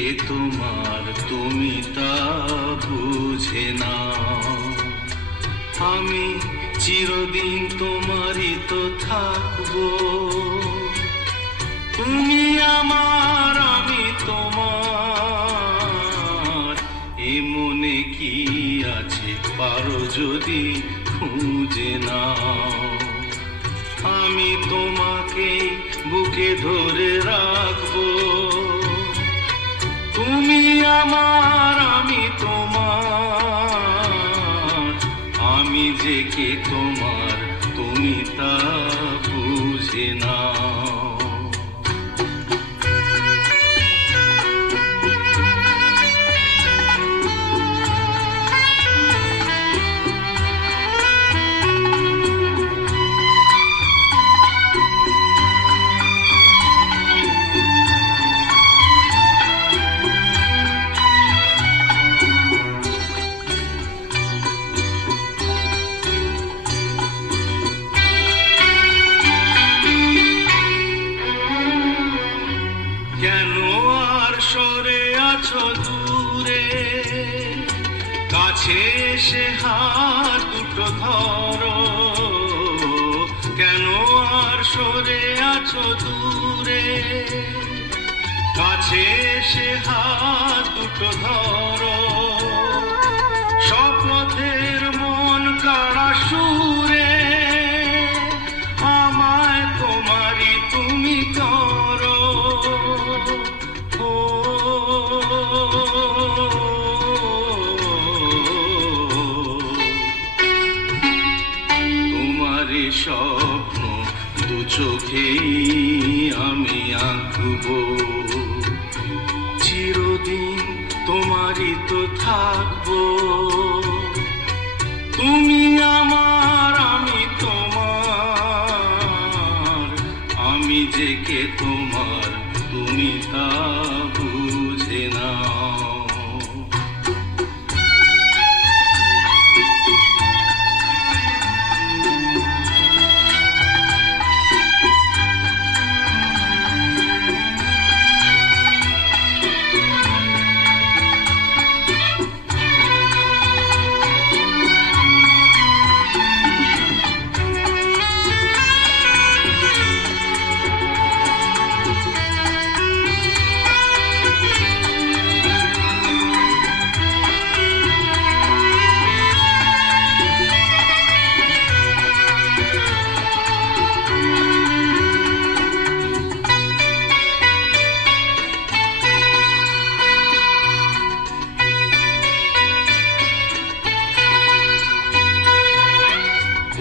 কে তোমার তুমি তা বুঝে না। আমি চিরদিন তোমারই তো থাকবো, তুমি আমার আমি তোমার। এ মনে কি আছে পারো যদি খুঁজে নাও। আমি তোমাকে বুকে ধরে রাখবো, তুমি আমার আমি তোমার। আমি যে কে তোমার তুমি তা বুঝে নাও। কেন আর সরে আছো দূরে, কাছে এসে হাত দুটো ধরো। কেন আর সরে আছো দূরে, কাছে এসে হাত দুটো ধরো। শপথের মন কাড়া সুরে আমায় তোমারই তুমি করো। তোমারই স্বপ্ন দু চোখেই আমি আঁকবো, চিরদিন তোমারই তো থাকবো। তুমি আমার আমি তোমার। আমি যে কে তোমার তুমি তা বুঝে নাও।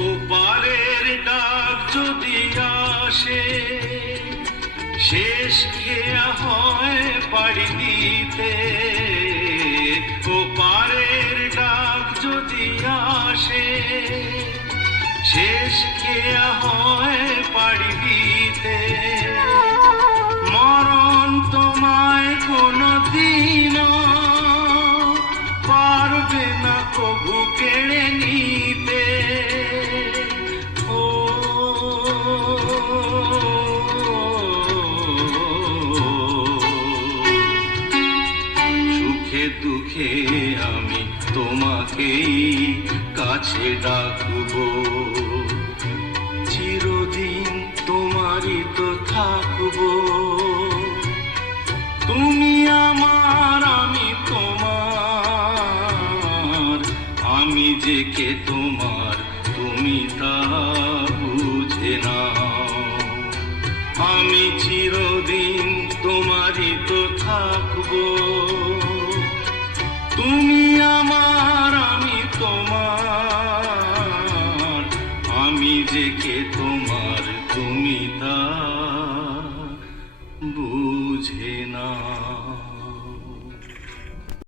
ওপারের ডাক যদি আসে, শেষ খেয়া হয় পাড়ি দিতে। ওপারের ডাক যদি আসে, শেষ খেয়া হয় পাড়ি দিতে। মরণ তোমায় কোনো দিনও পারবে না কবু কেড়ে নিতে। সুখে দুঃখে আমি তোমাকেই কাছে ডাকবো, চিরদিন তোমারই তো থাকবো। তুমি আমার আমি তোমার। আমি যে কে তোমার তুমি তা বুঝে নাও। আমি চিরদিন তোমারই তো থাকবো, তুমি